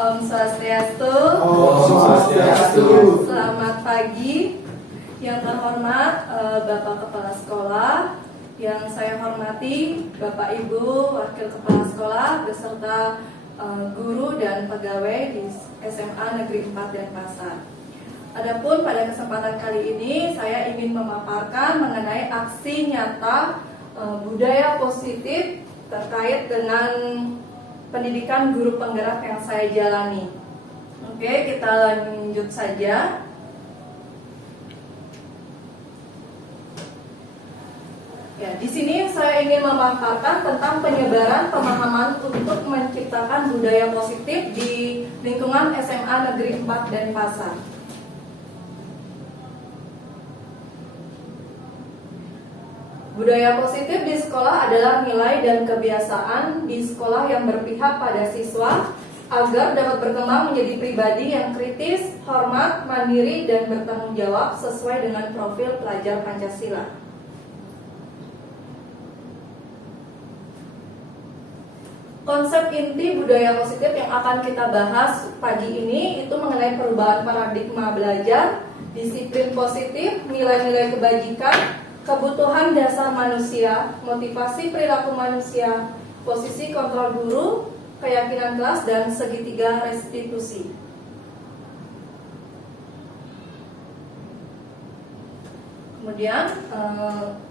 Om Swastiastu. Om Swastiastu. Selamat pagi. Yang terhormat Bapak Kepala Sekolah, yang saya hormati Bapak Ibu Wakil Kepala Sekolah beserta guru dan pegawai di SMA Negeri 4 Denpasar. Adapun pada kesempatan kali ini saya ingin memaparkan mengenai aksi nyata budaya positif terkait dengan pendidikan guru penggerak yang saya jalani. Oke, kita lanjut saja. Ya, di sini saya ingin memaparkan tentang penyebaran pemahaman untuk menciptakan budaya positif di lingkungan SMA Negeri 4 Denpasar. Budaya positif di sekolah adalah nilai dan kebiasaan di sekolah yang berpihak pada siswa agar dapat berkembang menjadi pribadi yang kritis, hormat, mandiri, dan bertanggung jawab sesuai dengan profil pelajar Pancasila. Konsep inti budaya positif yang akan kita bahas pagi ini itu mengenai perubahan paradigma belajar, disiplin positif, nilai-nilai kebajikan, kebutuhan dasar manusia, motivasi perilaku manusia, posisi kontrol guru, keyakinan kelas, dan segitiga restitusi. Kemudian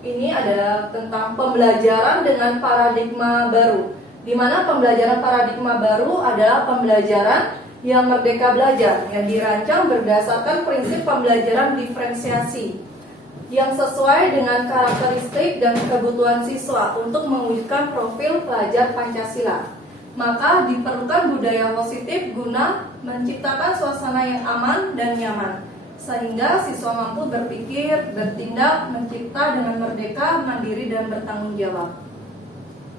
ini ada tentang pembelajaran dengan paradigma baru, di mana pembelajaran paradigma baru adalah pembelajaran yang merdeka belajar, yang dirancang berdasarkan prinsip pembelajaran diferensiasi yang sesuai dengan karakteristik dan kebutuhan siswa untuk mewujudkan profil pelajar Pancasila. Maka diperlukan budaya positif guna menciptakan suasana yang aman dan nyaman, sehingga siswa mampu berpikir, bertindak, mencipta dengan merdeka, mandiri, dan bertanggung jawab.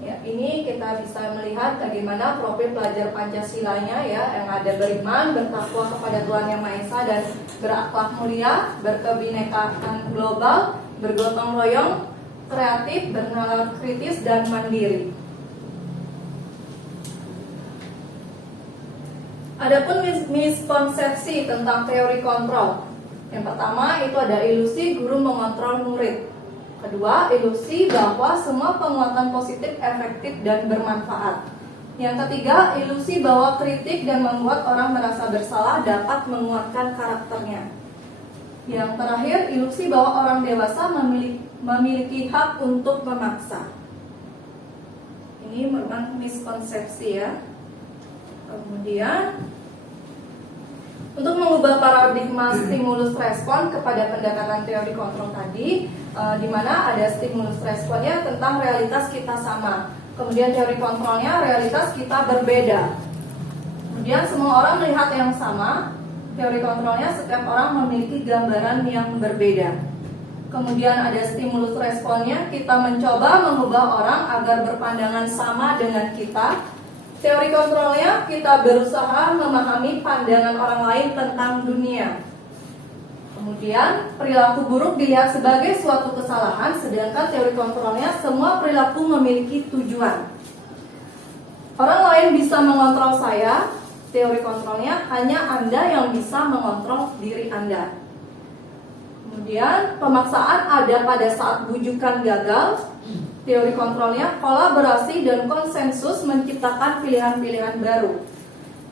Ya, ini kita bisa melihat bagaimana profil pelajar Pancasilanya ya, yang ada beriman, bertakwa kepada Tuhan Yang Maha Esa, dan berakhlak mulia, berkebinekaan global, bergotong royong, kreatif, bernalar kritis, dan mandiri. Adapun miskonsepsi tentang teori kontrol. Yang pertama itu ada ilusi guru mengontrol murid. Kedua, ilusi bahwa semua penguatan positif efektif dan bermanfaat. Yang ketiga, ilusi bahwa kritik dan membuat orang merasa bersalah dapat menguatkan karakternya. Yang terakhir, ilusi bahwa orang dewasa memiliki hak untuk memaksa. Ini memang miskonsepsi ya. Kemudian, untuk mengubah paradigma stimulus respon kepada pendekatan teori kontrol tadi, di mana ada stimulus responnya tentang realitas kita sama, kemudian teori kontrolnya realitas kita berbeda. Kemudian semua orang melihat yang sama, teori kontrolnya setiap orang memiliki gambaran yang berbeda. Kemudian ada stimulus responnya, kita mencoba mengubah orang agar berpandangan sama dengan kita. Teori kontrolnya, kita berusaha memahami pandangan orang lain tentang dunia. Kemudian, perilaku buruk dilihat sebagai suatu kesalahan, sedangkan teori kontrolnya, semua perilaku memiliki tujuan. Orang lain bisa mengontrol saya, teori kontrolnya, hanya Anda yang bisa mengontrol diri Anda. Kemudian, pemaksaan ada pada saat bujukan gagal. Teori kontrolnya, kolaborasi dan konsensus menciptakan pilihan-pilihan baru.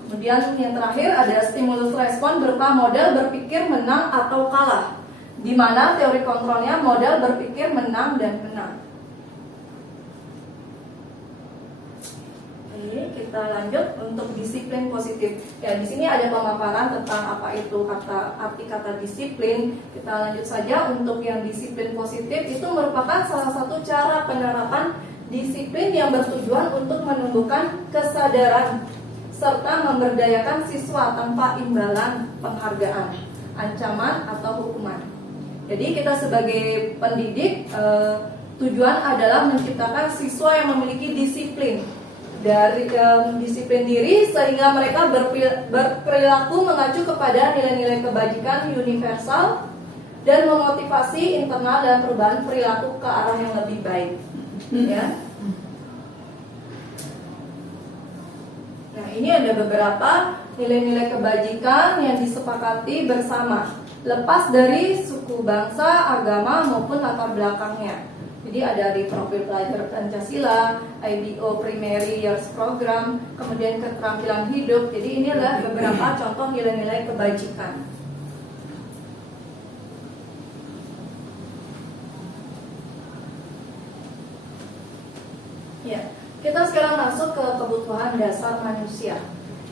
Kemudian yang terakhir ada stimulus respon berupa model berpikir menang atau kalah, di mana teori kontrolnya model berpikir menang dan menang. Oke, kita lanjut untuk disiplin positif. Ya, di sini ada pemaparan tentang apa itu arti kata disiplin. Kita lanjut saja. Untuk yang disiplin positif itu merupakan salah satu cara penerapan disiplin yang bertujuan untuk menumbuhkan kesadaran serta memberdayakan siswa tanpa imbalan penghargaan, ancaman, atau hukuman. Jadi kita sebagai pendidik tujuan adalah menciptakan siswa yang memiliki disiplin dari disiplin diri sehingga mereka berperilaku mengacu kepada nilai-nilai kebajikan universal dan memotivasi internal dan perubahan perilaku ke arah yang lebih baik. Ya. Nah, ini ada beberapa nilai-nilai kebajikan yang disepakati bersama, lepas dari suku, bangsa, agama maupun latar belakangnya. Jadi ada di profil pelajar Pancasila, IBO Primary Years Program, kemudian keterampilan hidup. Jadi ini adalah beberapa contoh nilai-nilai kebajikan. Ya, kita sekarang masuk ke kebutuhan dasar manusia.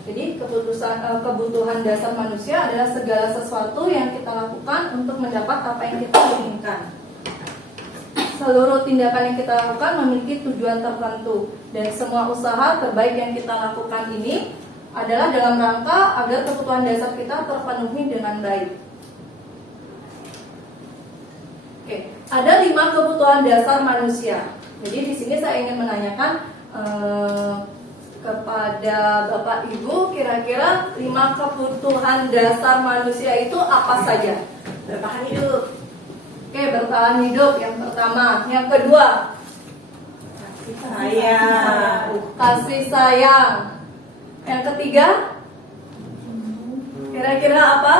Jadi kebutuhan dasar manusia adalah segala sesuatu yang kita lakukan untuk mendapat apa yang kita inginkan. Seluruh tindakan yang kita lakukan memiliki tujuan tertentu, dan semua usaha terbaik yang kita lakukan ini adalah dalam rangka agar kebutuhan dasar kita terpenuhi dengan baik. Oke, ada 5 kebutuhan dasar manusia. Jadi di sini saya ingin menanyakan kepada Bapak Ibu, kira-kira 5 kebutuhan dasar manusia itu apa saja? Bertahan hidup. Oke, bertahan hidup yang pertama. Yang kedua, kasih sayang. Yang ketiga, kira-kira apa?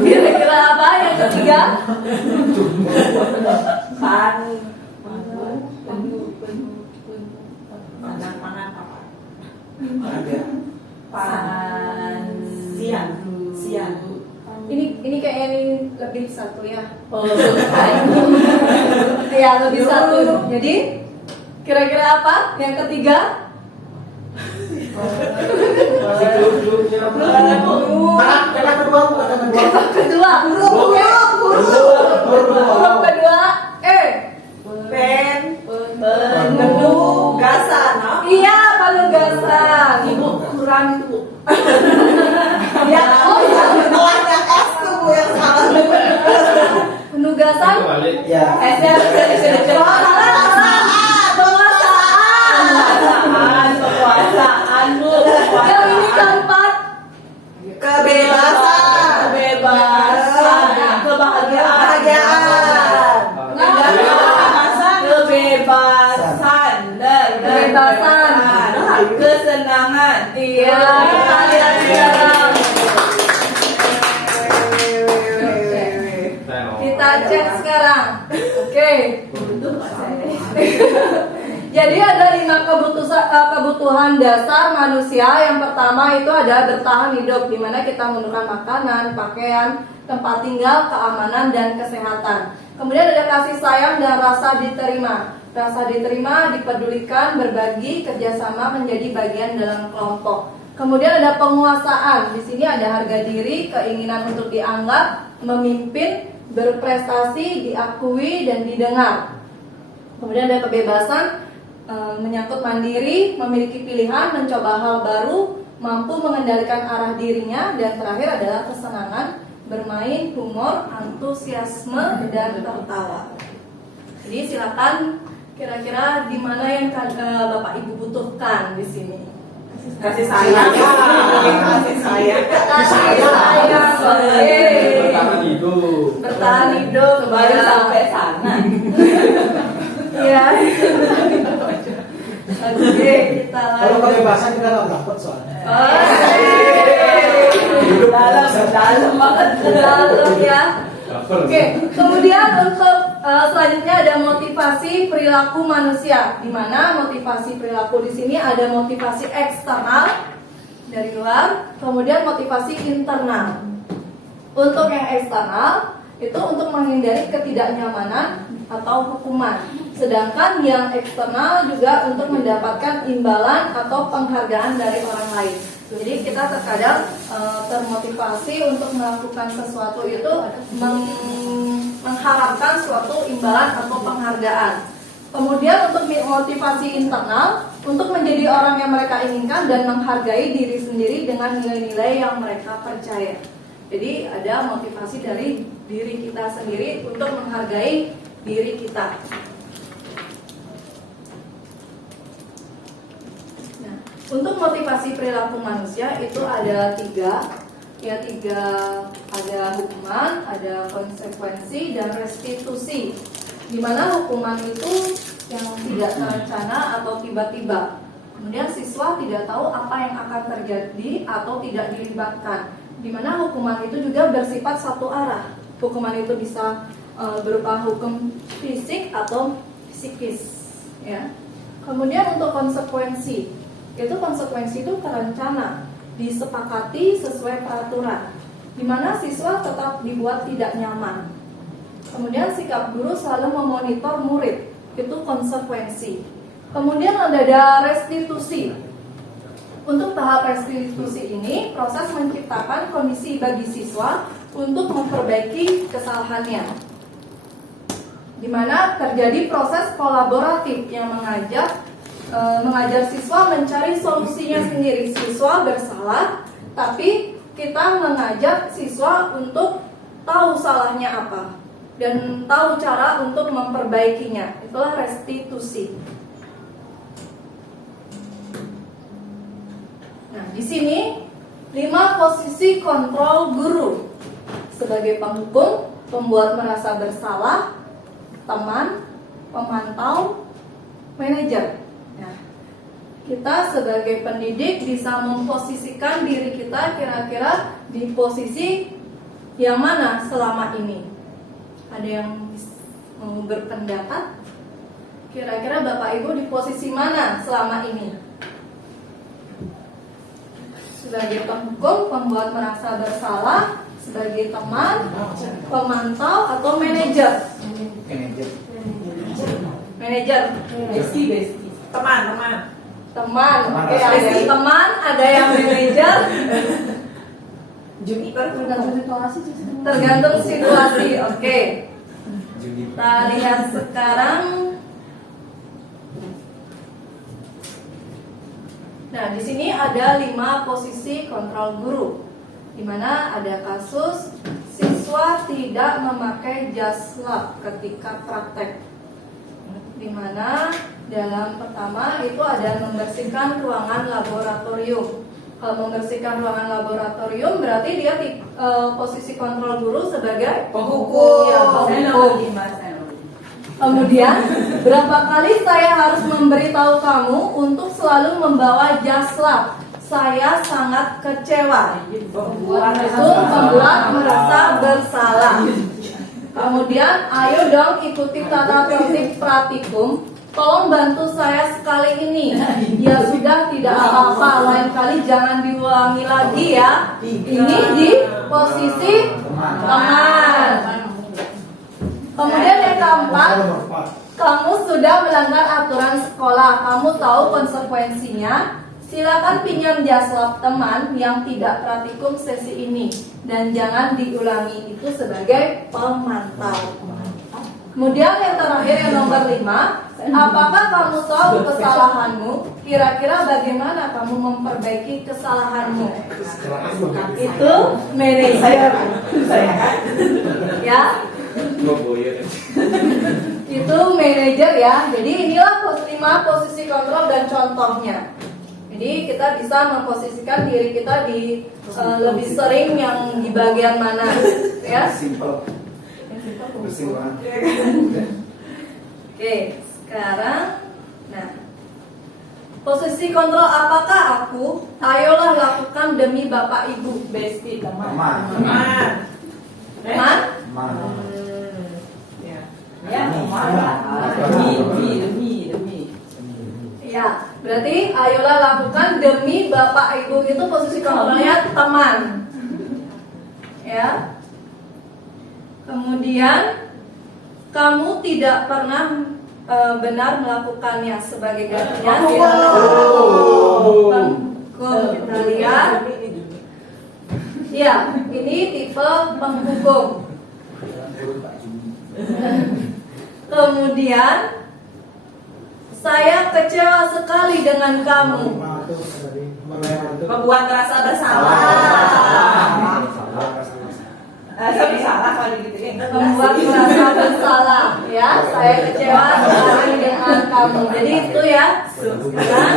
Kira-kira apa yang ketiga? Siang. Ini kayaknya ini lebih satu ya. Ya, lebih satu. Jadi kira-kira apa yang ketiga? Kedua. Huruf kedua Penugasan. Iya, penugasan. Ibu kurang itu, Bu. Ya, Setelah yang S tuh, Bu, yang salah. penugasan. Ya. Kekuasaan, Bu. Yang ini keempat. Kebebasan. Kebahagiaan. Kesenangan. Iya, kalian sekarang. Kita cek sekarang. Oke. Jadi ada 5 kebutuhan dasar manusia. Yang pertama itu ada bertahan hidup, di mana kita memerlukan makanan, pakaian, tempat tinggal, keamanan, dan kesehatan. Kemudian ada kasih sayang dan rasa diterima. Rasa diterima, dipedulikan, berbagi, kerjasama, menjadi bagian dalam kelompok. Kemudian ada penguasaan. Di sini ada harga diri, keinginan untuk dianggap, memimpin, berprestasi, diakui, dan didengar. Kemudian ada kebebasan, menyangkut mandiri, memiliki pilihan, mencoba hal baru, mampu mengendalikan arah dirinya, dan terakhir adalah kesenangan, bermain, humor, antusiasme, dan tertawa. Jadi silakan, kira-kira di mana yang Bapak Ibu butuhkan di sini? Kasih sayang. Kasih sayang. Kasih sayang. Bertahan hidup. Bertahan hidup. Baru sampai sana. Iya. Oke, kita Kalau lanjut. kebebasan kita nggak dapat soalnya. Dalam banget. Dalam ya. Lapar. Oke, kemudian untuk selanjutnya ada motivasi perilaku manusia, di mana motivasi perilaku di sini ada motivasi eksternal dari luar, kemudian motivasi internal. Untuk yang eksternal itu untuk menghindari ketidaknyamanan atau hukuman, sedangkan yang eksternal juga untuk mendapatkan imbalan atau penghargaan dari orang lain. Jadi kita terkadang termotivasi untuk melakukan sesuatu itu mengharapkan suatu imbalan atau penghargaan. Kemudian untuk motivasi internal, untuk menjadi orang yang mereka inginkan dan menghargai diri sendiri dengan nilai-nilai yang mereka percaya. Jadi ada motivasi dari diri kita sendiri untuk menghargai diri kita. Untuk motivasi perilaku manusia itu ada 3, ada hukuman, ada konsekuensi, dan restitusi. Di mana hukuman itu yang tidak terencana atau tiba-tiba. Kemudian siswa tidak tahu apa yang akan terjadi atau tidak dilibatkan. Di mana hukuman itu juga bersifat satu arah. Hukuman itu bisa berupa hukum fisik atau psikis, ya. Kemudian untuk konsekuensi, konsekuensi itu terencana, disepakati sesuai peraturan, di mana siswa tetap dibuat tidak nyaman. Kemudian sikap guru selalu memonitor murid, itu konsekuensi. Kemudian ada restitusi. Untuk tahap restitusi ini, proses menciptakan kondisi bagi siswa untuk memperbaiki kesalahannya, di mana terjadi proses kolaboratif yang mengajar siswa mencari solusinya sendiri. Siswa bersalah, tapi kita mengajak siswa untuk tahu salahnya apa dan tahu cara untuk memperbaikinya. Itulah restitusi. Nah, di sini 5 posisi kontrol guru sebagai penghukum, pembuat merasa bersalah, teman, pemantau, manajer. Nah, kita sebagai pendidik bisa memposisikan diri kita kira-kira di posisi yang mana selama ini. Ada yang mau berpendapat? Kira-kira Bapak Ibu di posisi mana selama ini? Sebagai penghukum, pembuat merasa bersalah, sebagai teman, pemantau, atau manajer? Manajer. Besti. Teman. Teman. Oke, ada yang teman, ada yang manajer. Juniper. Tergantung situasi. Oke. Kita lihat sekarang. Nah, di sini ada 5 posisi kontrol guru, di mana ada kasus siswa tidak memakai jas lab ketika praktek, di mana dalam pertama itu ada membersihkan ruangan laboratorium. Kalau membersihkan ruangan laboratorium berarti dia posisi kontrol guru sebagai Penghukum. Ya, penghukum. Kemudian, berapa kali saya harus memberitahu kamu untuk selalu membawa jas lab? Saya sangat kecewa. Itu membuat merasa bersalah. Kemudian, ayo dong ikuti tata tertib praktikum. Tolong bantu saya sekali ini. Ya sudah, tidak apa-apa. Lain kali jangan diulangi lagi ya. Ini di posisi teman. Kemudian yang keempat, kamu sudah melanggar aturan sekolah. Kamu tahu konsekuensinya. Silakan pinjam jas lab teman yang tidak praktikum sesi ini dan jangan diulangi. Itu sebagai pemantau. Kemudian yang terakhir, yang nomor 5, apakah kamu tahu kesalahanmu? Kira-kira bagaimana kamu memperbaiki kesalahanmu? Itu manajer. Ya. Itu manajer ya. Jadi inilah 5 posisi kontrol dan contohnya. Jadi kita bisa memposisikan diri kita di lebih sering yang di bagian mana, ya? Simple. Oke, sekarang, nah, posisi kontrol apakah aku? Ayolah lakukan demi Bapak Ibu. Besti teman. Teman? Ya, teman. Demi. Ya, berarti ayolah lakukan demi Bapak Ibu. Itu posisi kontrolnya teman. Ya. Kemudian kamu tidak pernah benar melakukannya sebagai gantinya. Kita lihat. Ya, ini tipe penghukum. Kemudian saya kecewa sekali dengan kamu. Membuat merasa bersalah. Saya salah kalau digituin. Membuat merasa bersalah, ya. Saya kecewa sekali dengan kamu. Jadi itu ya. Sekarang,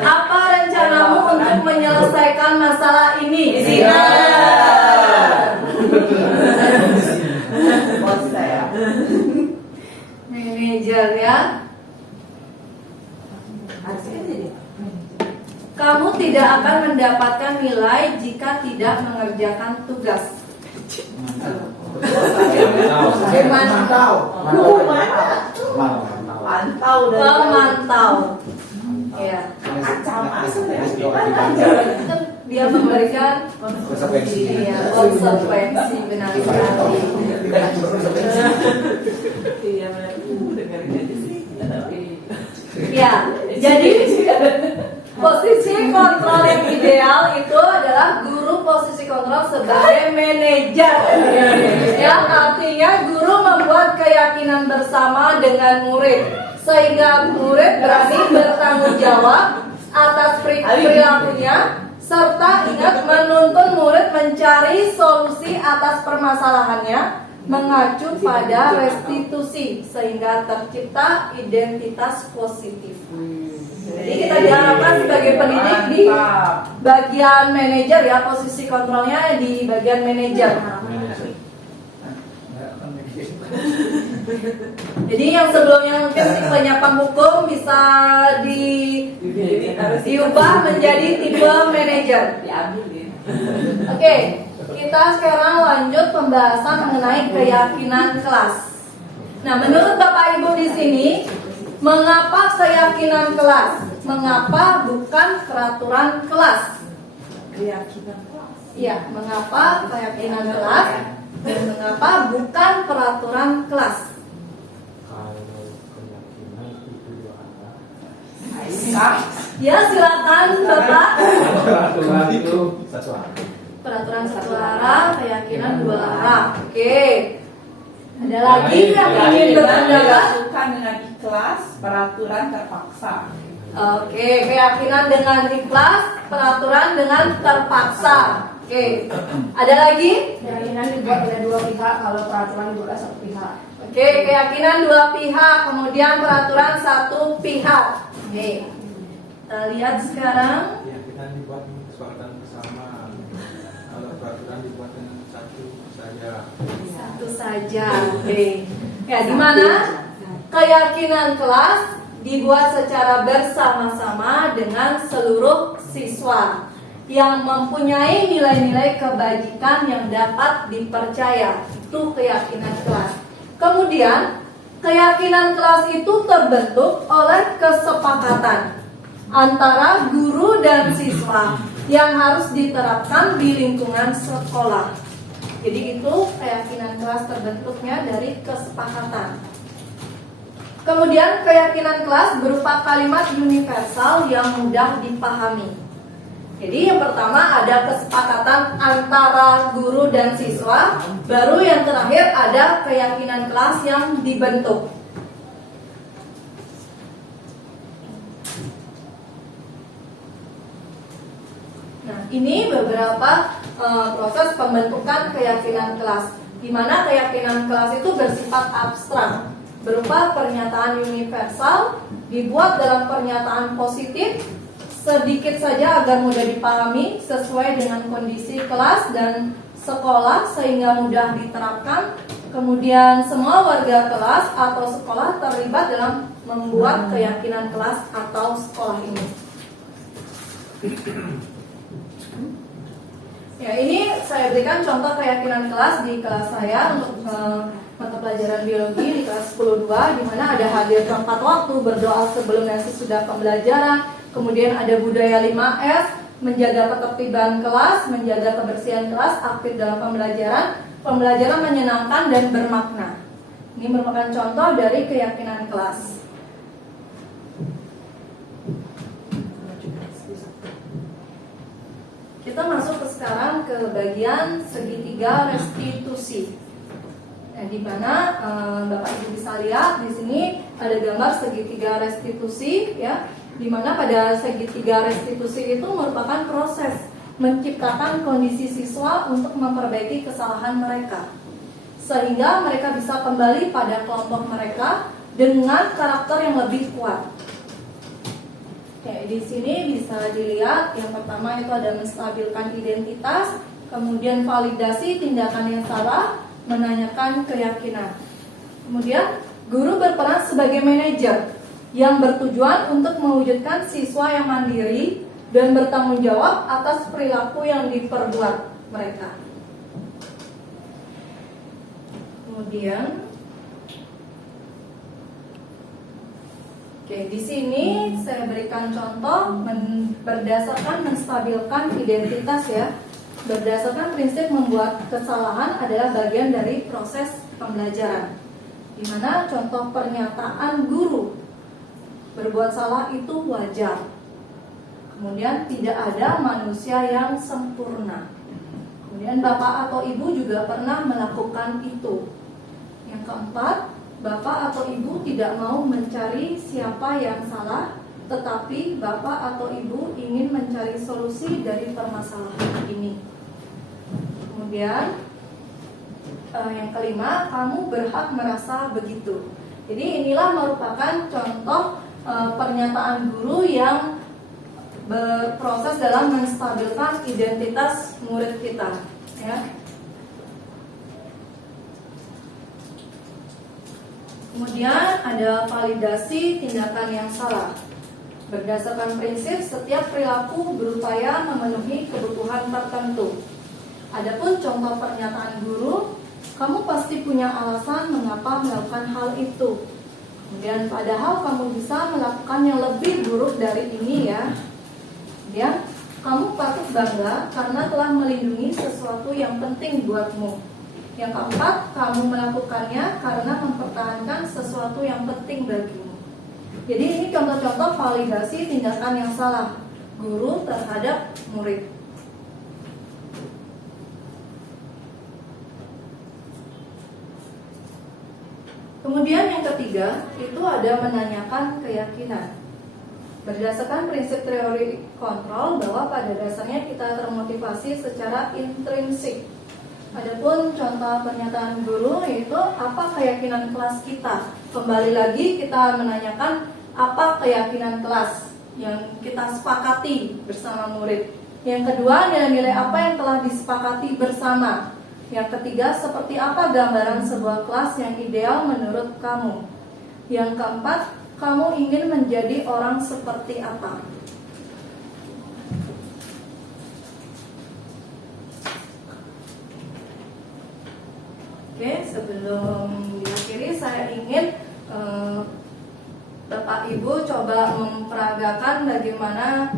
apa rencanamu untuk menyelesaikan masalah ini? Bos saya. Manajer ya. kamu tidak akan mendapatkan nilai jika tidak mengerjakan tugas. Bagaimana? Pantau dan Pemantau. Ya. Kacau masuk ya. Kan dia memberikan Konsekuensi. iya, konsekuensi benar sekali. Iya benar. Dengerin aja sih. Ya, jadi posisi kontrol yang ideal itu adalah guru posisi kontrol sebagai manajer. Yang artinya guru membuat keyakinan bersama dengan murid sehingga murid berani bertanggung jawab atas perilakunya serta ingat menuntun murid mencari solusi atas permasalahannya mengacu pada restitusi sehingga tercipta identitas positif. Jadi kita diharapkan sebagai pendidik di bagian manajer ya, posisi kontrolnya di bagian manajer. Jadi yang sebelumnya mungkin tipenya penghukum bisa diubah menjadi tipe manajer. Diambil ya. Oke, kita sekarang lanjut pembahasan mengenai keyakinan kelas. Nah, menurut Bapak Ibu di sini, mengapa keyakinan kelas? Mengapa bukan peraturan kelas? Keyakinan kelas. Iya, mengapa keyakinan kelas dan mengapa bukan peraturan kelas? Ya, silakan Bapak. Peraturan itu Peraturan satu arah, keyakinan dua arah. Oke. Ada lagi yang ingin berpendapat? Dilakukan dengan ikhlas, peraturan terpaksa. Oke, keyakinan dengan ikhlas, peraturan dengan terpaksa. Oke. Ada lagi? Keyakinan dibuat oleh dua pihak, kalau peraturan dibuat oleh satu pihak. Oke, keyakinan dua pihak, kemudian peraturan satu pihak. Oke. Kita lihat sekarang. keyakinan dibuat kesepakatan bersama. Kalau peraturan dibuat dengan satu saja. Satu saja. Oke. Ya, di mana keyakinan kelas dibuat secara bersama-sama dengan seluruh siswa yang mempunyai nilai-nilai kebajikan yang dapat dipercaya. Itu keyakinan kelas. Kemudian, keyakinan kelas itu terbentuk oleh kesepakatan antara guru dan siswa yang harus diterapkan di lingkungan sekolah. Jadi itu keyakinan kelas terbentuknya dari kesepakatan. Kemudian keyakinan kelas berupa kalimat universal yang mudah dipahami. Jadi yang pertama ada kesepakatan antara guru dan siswa, baru yang terakhir ada keyakinan kelas yang dibentuk. Nah, ini beberapa proses pembentukan keyakinan kelas, di mana keyakinan kelas itu bersifat abstrak, berupa pernyataan universal, dibuat dalam pernyataan positif, sedikit saja agar mudah dipahami, sesuai dengan kondisi kelas dan sekolah sehingga mudah diterapkan. Kemudian semua warga kelas atau sekolah terlibat dalam membuat keyakinan kelas atau sekolah ini. Ya, ini saya berikan contoh keyakinan kelas di kelas saya untuk mata pelajaran biologi di kelas 10.2, di mana ada hadir tepat waktu, berdoa sebelum dan sesudah pembelajaran, kemudian ada budaya 5S, menjaga ketertiban kelas, menjaga kebersihan kelas, aktif dalam pembelajaran menyenangkan dan bermakna. Ini merupakan contoh dari keyakinan kelas. Kita masuk sekarang ke bagian segitiga restitusi. Nah, di mana Bapak Ibu bisa lihat di sini ada gambar segitiga restitusi, ya, di mana pada segitiga restitusi itu merupakan proses menciptakan kondisi siswa untuk memperbaiki kesalahan mereka, sehingga mereka bisa kembali pada kelompok mereka dengan karakter yang lebih kuat. Oke, di sini bisa dilihat yang pertama itu ada menstabilkan identitas, kemudian validasi tindakan yang salah, menanyakan keyakinan. Kemudian guru berperan sebagai manajer yang bertujuan untuk mewujudkan siswa yang mandiri, dan bertanggung jawab atas perilaku yang diperbuat mereka. Kemudian, oke, di sini saya berikan contoh berdasarkan menstabilkan identitas ya. Berdasarkan prinsip membuat kesalahan adalah bagian dari proses pembelajaran. Di mana contoh pernyataan guru berbuat salah itu wajar. Kemudian tidak ada manusia yang sempurna. Kemudian bapak atau ibu juga pernah melakukan itu. Yang keempat, bapak atau ibu tidak mau mencari siapa yang salah, tetapi bapak atau ibu ingin mencari solusi dari permasalahan ini. Kemudian yang kelima, kamu berhak merasa begitu. Jadi inilah merupakan contoh pernyataan guru yang berproses dalam menstabilkan identitas murid kita, ya. Kemudian ada validasi tindakan yang salah. Berdasarkan prinsip setiap perilaku berupaya memenuhi kebutuhan tertentu. Adapun contoh pernyataan guru, kamu pasti punya alasan mengapa melakukan hal itu. Kemudian padahal kamu bisa melakukan yang lebih buruk dari ini ya. Kemudian kamu patut bangga karena telah melindungi sesuatu yang penting buatmu. Yang keempat, kamu melakukannya karena mempertahankan sesuatu yang penting bagimu. Jadi ini contoh-contoh validasi tindakan yang salah guru terhadap murid. Kemudian yang ketiga, itu ada menanyakan keyakinan. Berdasarkan prinsip teori kontrol bahwa pada dasarnya kita termotivasi secara intrinsik. Adapun contoh pernyataan guru yaitu apa keyakinan kelas kita. Kembali lagi kita menanyakan apa keyakinan kelas yang kita sepakati bersama murid. Yang kedua, nilai-nilai apa yang telah disepakati bersama. Yang ketiga, seperti apa gambaran sebuah kelas yang ideal menurut kamu. Yang keempat, kamu ingin menjadi orang seperti apa. Oke, sebelum diakhiri saya ingin Bapak Ibu coba memperagakan bagaimana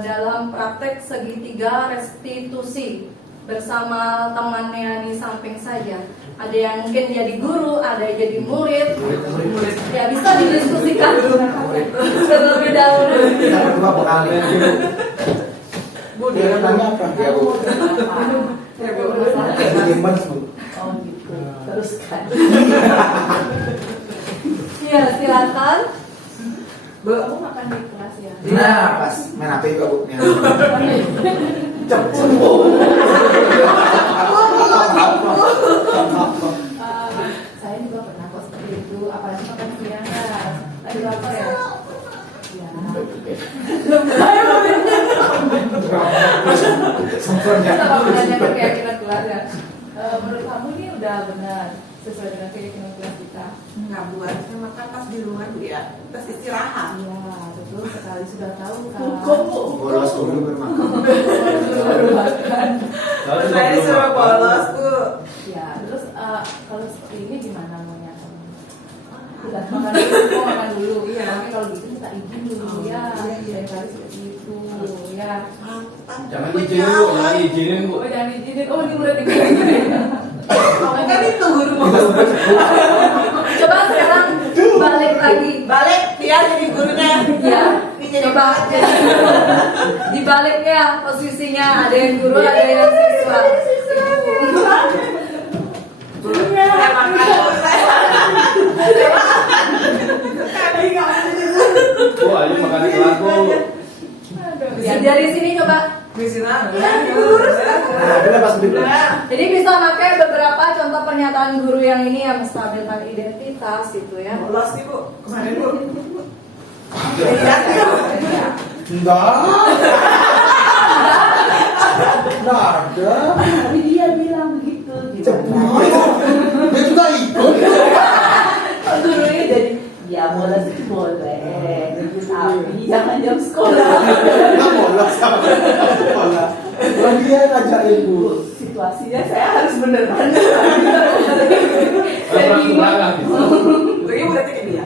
dalam praktek segitiga restitusi bersama temannya di samping saja. Ada yang mungkin jadi guru, ada yang jadi murid. Ya bisa didiskusikan terlebih dahulu. Kita berdua bekali. Bu, Dia tanya apa? Ya Bu. Ya Bu. Gimana Bu? Oh gitu. Teruskan. Ya silakan. Bu, kamu makan di kelas ya? Nah pas main HP juga Bu. Cepet. Saya juga pernah kok seperti itu, apalagi makan siang ya. Lagi lapar ya. Ya. Sempurna. Sama menanyakan keyakinan kelas ya. Menurut kamu ini udah benar sesuai dengan keyakinan kelas kita? Enggak Bu, harusnya makan pas di rumah Bu ya. Terus istirahat. Iya, betul sekali sudah tahu kan. Bolos dulu bermakan. Saya disuruh bolos Bu. Ya, terus kalau seperti ini gimana maunya kamu? Udah makan dulu, makan dulu. Iya, tapi kalau gitu kita izin dulu ya. Lain kali seperti itu ya. Jangan izinin Bu, jangan izinin Bu. Oh, jangan izinin. Oh, ini udah digini. Kan itu guru mau Coba sekarang balik lagi. balik dia jadi gurunya. Ya, Ini jadi coba dibaliknya posisinya ada yang guru, ada yang siswa. gurunya. Saya makan saya. Kali nggak Bu, ayo makan di kelas Bu. Ya, dari sini coba. Bisa ya guru. Nah, udah pas dulu. Jadi bisa pakai beberapa contoh pernyataan guru yang ini yang menstabilkan identitas itu ya. Bolos nih Bu, kemarin Bu. Lihat yuk. Enggak. Enggak ada. Tapi dia bilang begitu. Cepet. Dia juga ikut. Gurunya jadi ya boleh sih boleh. Tapi jangan jam sekolah. Enggak bolos sama sekolah. Dia ngajarin Bu. Situasinya saya harus beneran. Saya Orang bingung. tua gitu. Lagi berarti kayak dia.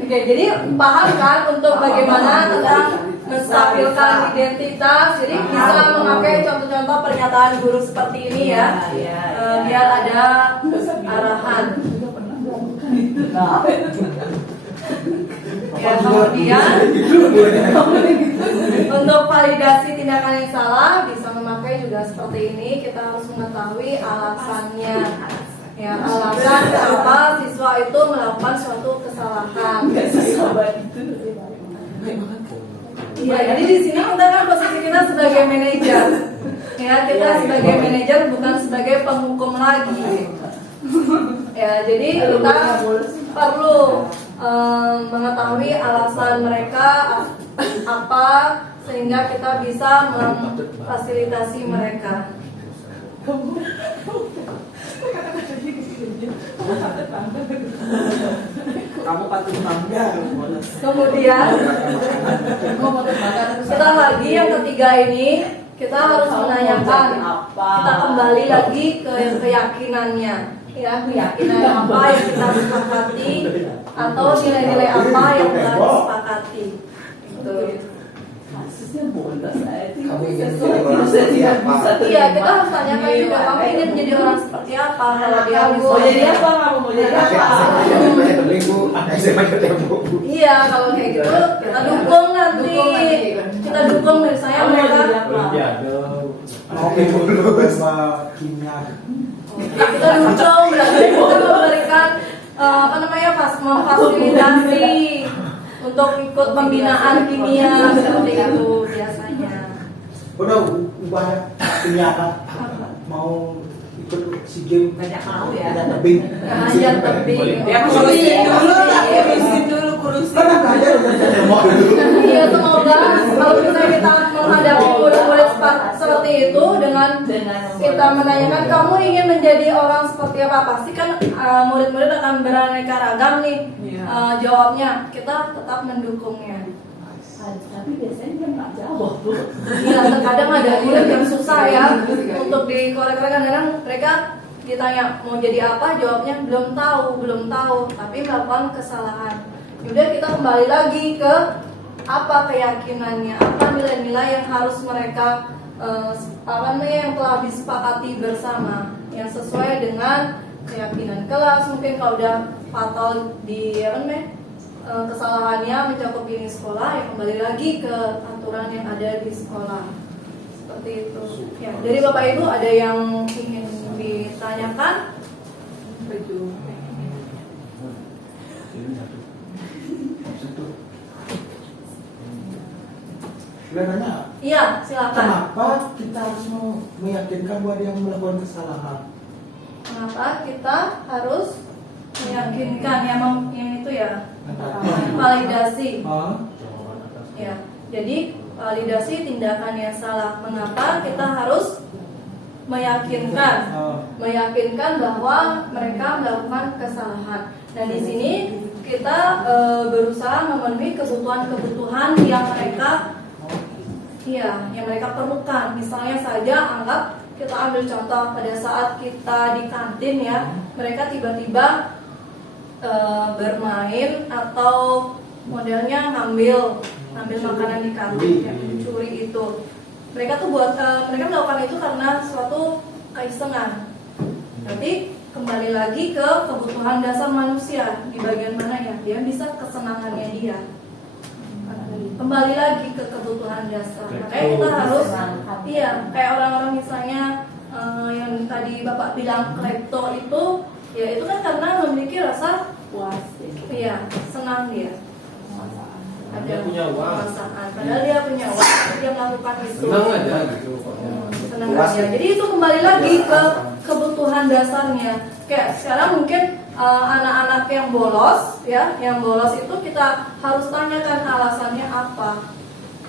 Oke, jadi paham kan untuk bagaimana tentang menstabilkan identitas. Jadi bisa memakai contoh-contoh pernyataan guru seperti ini ya. Biar ada arahan. Nah, Ya, kemudian untuk validasi tindakan yang salah bisa memakai juga seperti ini. Kita harus mengetahui alasannya. Ya, alasan kenapa siswa itu melakukan suatu kesalahan. Iya, jadi di sini kita kan posisi kita sebagai manajer. Ya, kita sebagai manajer bukan sebagai penghukum lagi. Ya, jadi kita perlu mengetahui alasan mereka apa sehingga kita bisa memfasilitasi mereka. Kamu patut bangga kalau bolos. Kemudian kita lagi yang ketiga ini kita harus menanyakan, kita kembali lagi ke keyakinannya, ya keyakinan apa yang kita sepakati atau nilai-nilai apa yang telah disepakati. Gitu. kasusnya bolos saya itu Kamu ingin sesuatu menjadi orang yang saya seperti tidak apa? bisa terima. Iya, kita harus tanyakan juga kamu ingin menjadi orang seperti apa kalau dia Mau jadi apa kamu mau jadi apa? Iya, kalau kayak gitu kita dukung nanti. Kita dukung misalnya Kamu mau mereka jadi apa? Mau lulus sama kimia. kita dukung berarti kita memberikan memfasilitasi untuk ikut pembinaan kimia seperti itu biasanya. Udah ubah kimia apa? Mau ikut si game Banyak mau ya. ada tebing. Ajar tebing. Ya kurusin dulu lah, kurusin dulu, kurusin. Kan ada aja udah demo dulu. Iya, semoga kalau misalnya kita menghadapi murid-murid seperti itu dengan kita menanyakan kamu ingin menjadi orang seperti apa, pasti kan murid-murid akan beraneka ragam nih jawabnya. Kita tetap mendukungnya. Tapi biasanya dia nggak jawab tuh. Iya, terkadang ada murid yang susah ya untuk dikorek-korek. Kadang mereka ditanya mau jadi apa, jawabnya belum tahu, tapi melakukan kesalahan. Yaudah, kita kembali lagi ke apa keyakinannya, apa nilai-nilai yang harus mereka yang telah disepakati bersama, yang sesuai dengan keyakinan kelas. Mungkin kalau udah fatal di kesalahannya mencakup ini sekolah, ya kembali lagi ke aturan yang ada di sekolah. Seperti itu. Ya, dari Bapak Ibu ada yang ingin ditanyakan? Sebenarnya Iya, silakan. kenapa kita harus meyakinkan bahwa dia melakukan kesalahan? Kenapa kita harus meyakinkan yang itu ya validasi? Ya, jadi validasi tindakan yang salah. Mengapa kita harus meyakinkan bahwa mereka melakukan kesalahan? Dan di sini kita berusaha memenuhi kebutuhan-kebutuhan yang mereka perlukan. Misalnya saja kita ambil contoh pada saat kita di kantin ya, mereka tiba-tiba bermain atau modelnya ngambil makanan di kantin, ya, mencuri itu. Mereka melakukan itu karena suatu keisengan. Berarti kembali lagi ke kebutuhan dasar manusia, di bagian mana ya dia bisa kesenangannya dia. Kembali lagi ke kebutuhan dasar. Makanya kita harus kayak orang-orang misalnya yang tadi Bapak bilang klepto itu, ya itu kan karena memiliki rasa Puas. iya, senang dia. Dia punya uang. Perasaan. Padahal dia punya uang, dia melakukan itu. Senang aja gitu. Senang aja. Jadi itu kembali lagi ke kebutuhan dasarnya. Kayak sekarang mungkin anak-anak yang bolos itu kita harus tanyakan alasannya apa.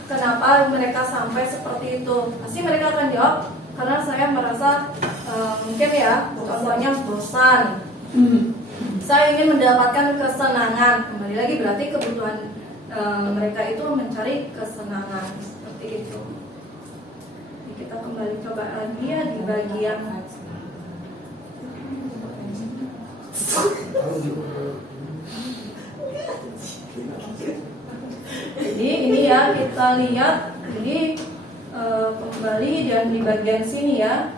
Kenapa mereka sampai seperti itu? Pasti mereka akan jawab karena saya merasa mungkin ya contohnya bosan. Saya ingin mendapatkan kesenangan. Kembali lagi berarti kebutuhan mereka itu mencari kesenangan seperti seperti itu. Jadi kita kembali coba lagi ya di bagian jadi ini ya kita lihat ini kembali dan di bagian sini ya,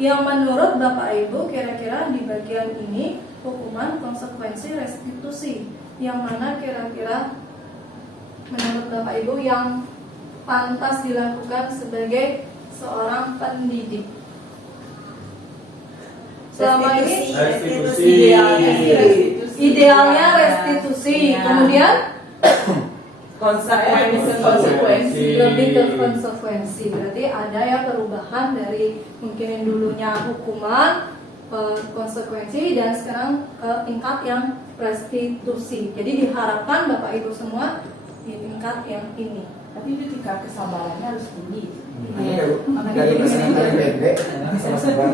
yang menurut Bapak Ibu kira-kira di bagian ini hukuman konsekuensi restitusi yang mana kira-kira menurut Bapak Ibu yang pantas dilakukan sebagai seorang pendidik. Selama ini Restitusi. idealnya restitusi, Ya. kemudian konsekuensi. lebih ke konsekuensi. Berarti ada ya perubahan dari mungkin yang dulunya hukuman konsekuensi dan sekarang ke tingkat yang restitusi. Jadi diharapkan Bapak Ibu semua di tingkat yang ini. Tapi itu tingkat kesabarannya harus tinggi. Dari pesanan paling pendek sama sabar.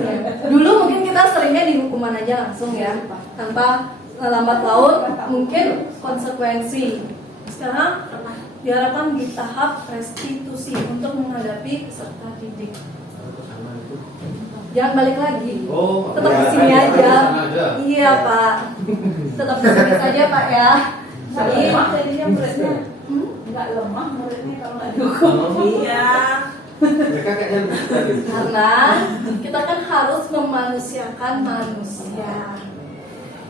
Dulu mungkin kita seringnya di hukuman aja langsung ya, tanpa lambat laun mungkin konsekuensi. Sekarang diharapkan di tahap restitusi untuk menghadapi peserta didik. Jangan balik lagi. Oh, Tetap ya, di sini ya, aja. sana aja. Iya Pak. Tetap di sini saja Pak ya. Nggak Jadi lemah jadinya muridnya. Nggak lemah muridnya kalau nggak dihukum. Iya. Mereka kayaknya lebih tadi. karena kita kan harus memanusiakan manusia.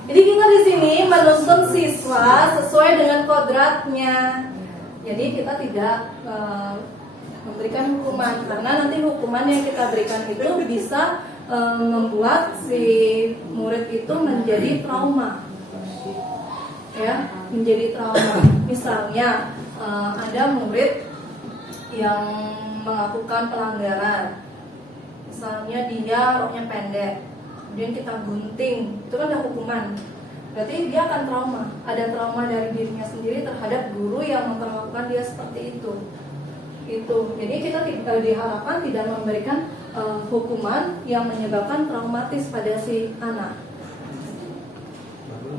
Jadi kita di sini menuntun siswa sesuai dengan kodratnya. Jadi kita tidak memberikan hukuman karena nanti hukuman yang kita berikan itu bisa membuat si murid itu menjadi trauma. Ya, menjadi trauma. Misalnya ada murid yang melakukan pelanggaran, misalnya dia roknya pendek, kemudian kita gunting, itu kan ada hukuman. Berarti dia akan trauma, ada trauma dari dirinya sendiri terhadap guru yang memperlakukan dia seperti itu. Jadi kita diharapkan tidak memberikan hukuman yang menyebabkan traumatis pada si anak.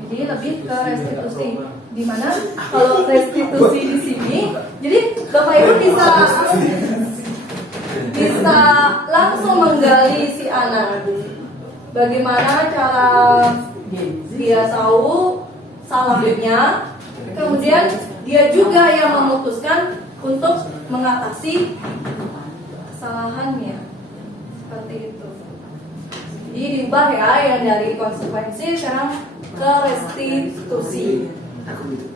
Jadi lebih ke restitusi. Dimana kalau restitusi di sini, jadi Bapak Ibu bisa langsung menggali si anak. Bagaimana cara dia tahu salahnya, kemudian dia juga yang memutuskan untuk mengatasi kesalahannya. Seperti itu. Jadi diubah ya yang dari konsekuensi sekarang ke restitusi. Aku gitu.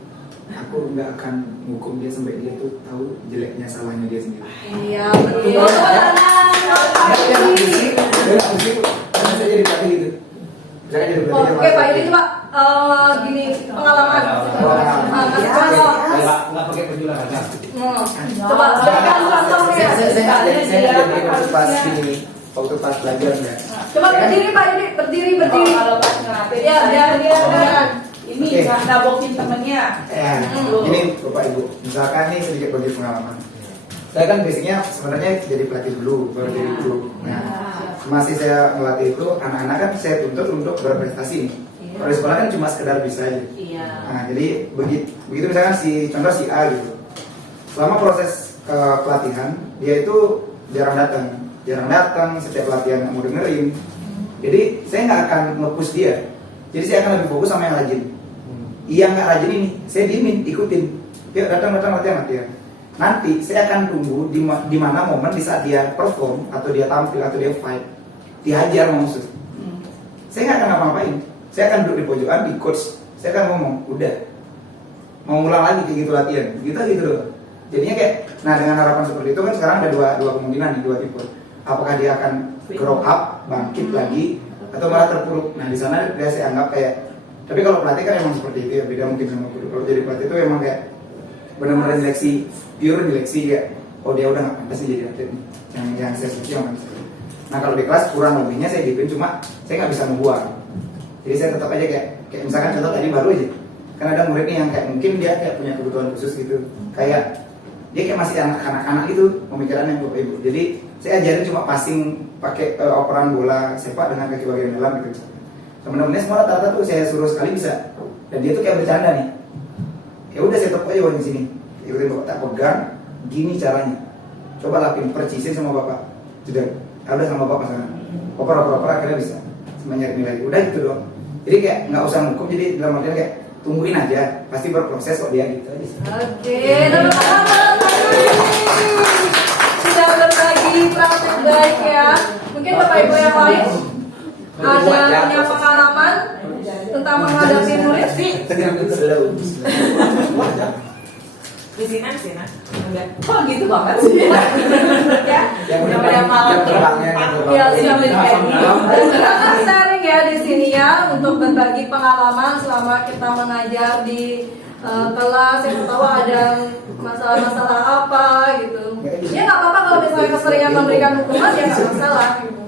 Aku nggak akan hukum dia sampai dia tuh tahu jeleknya salahnya dia sendiri. Iya betul. Karena saya jadi pelatih gitu. Misalkan jadi pelatih. Oke Pak, ini coba gini pengalaman. Kasih contoh. Nggak pakai penjualan aja. Coba berikan contohnya. Saya waktu pas gini, waktu pas belajar ya. Coba berdiri Pak, ini berdiri. Kalau pas ngerapin, Ya biar dia. ini Oke. nggak nabokin temennya. Ya, ini Bapak Ibu, misalkan nih sedikit bagi pengalaman. Saya kan basicnya sebenarnya jadi pelatih dulu, baru jadi guru. Nah, masih saya melatih itu anak-anak kan saya tuntut untuk berprestasi. Kalau di sekolah kan cuma sekedar bisa aja. Iya. Nah, jadi begitu misalkan contoh si A gitu. Selama proses pelatihan dia itu jarang datang, setiap latihan nggak mau dengerin. Jadi saya nggak akan nge-push dia. Jadi saya akan lebih fokus sama yang rajin. Yang nggak rajin ini, saya diemin, ikutin. Yuk datang latihan. Nanti saya akan tunggu di mana momen di saat dia perform atau dia tampil atau dia fight, dihajar sama musuh. Saya nggak akan ngapa-ngapain. Saya akan duduk di pojokan di coach. Saya akan ngomong, udah mau ngulang lagi kayak gitu latihan, gitu loh. Jadinya kayak, nah dengan harapan seperti itu kan sekarang ada dua kemungkinan, dua tipe. Apakah dia akan grow up, bangkit lagi, atau malah terpuruk. Nah di sana dia saya anggap kayak, tapi kalau pelatih kan emang seperti itu ya, beda mungkin sama guru. Kalau jadi pelatih itu emang kayak benar-benar seleksi, pure seleksi kayak, oh dia udah nggak pantas nih jadi atlet nih. Yang saya seleksi yang pantas. Nah kalau di kelas kurang lebihnya saya dipin, cuma saya nggak bisa membuang. Jadi saya tetap aja kayak misalkan contoh tadi baru aja, kan ada murid nih yang kayak mungkin dia kayak punya kebutuhan khusus gitu, kayak dia kayak masih anak-anak gitu pemikirannya Bapak Ibu. Jadi saya ajarin cuma passing pakai operan bola sepak dengan kaki bagian dalam gitu. Teman-temannya semua rata-rata tuh saya suruh sekali bisa, dan dia tuh kayak bercanda nih. Ya udah saya tepuk aja di sini, ikutin Bapak tak pegang, gini caranya. coba lapin percisin sama bapak, sudah ada sama bapak sana, oper akhirnya bisa nyari nilai, udah gitu doang. Jadi kayak nggak usah ngukum, jadi dalam artian kayak tungguin aja, pasti berproses kok dia gitu aja sih. Oke, teman-teman sudah berbagi praktik baik ya. Mungkin Bapak Ibu yang lain ada punya pengalaman tentang menghadapi murid sih. Slow. Di sini enggak. Kok gitu banget sih? Ya. Yang Udah pada malam. terbangnya Ya, Siap siap. jadi. Silakan sharing ya di sini ya untuk berbagi pengalaman selama kita mengajar di kelas. Yang tahu ada masalah-masalah apa gitu. Ya nggak apa-apa kalau misalnya keseringan memberikan hukuman ya nggak masalah gitu.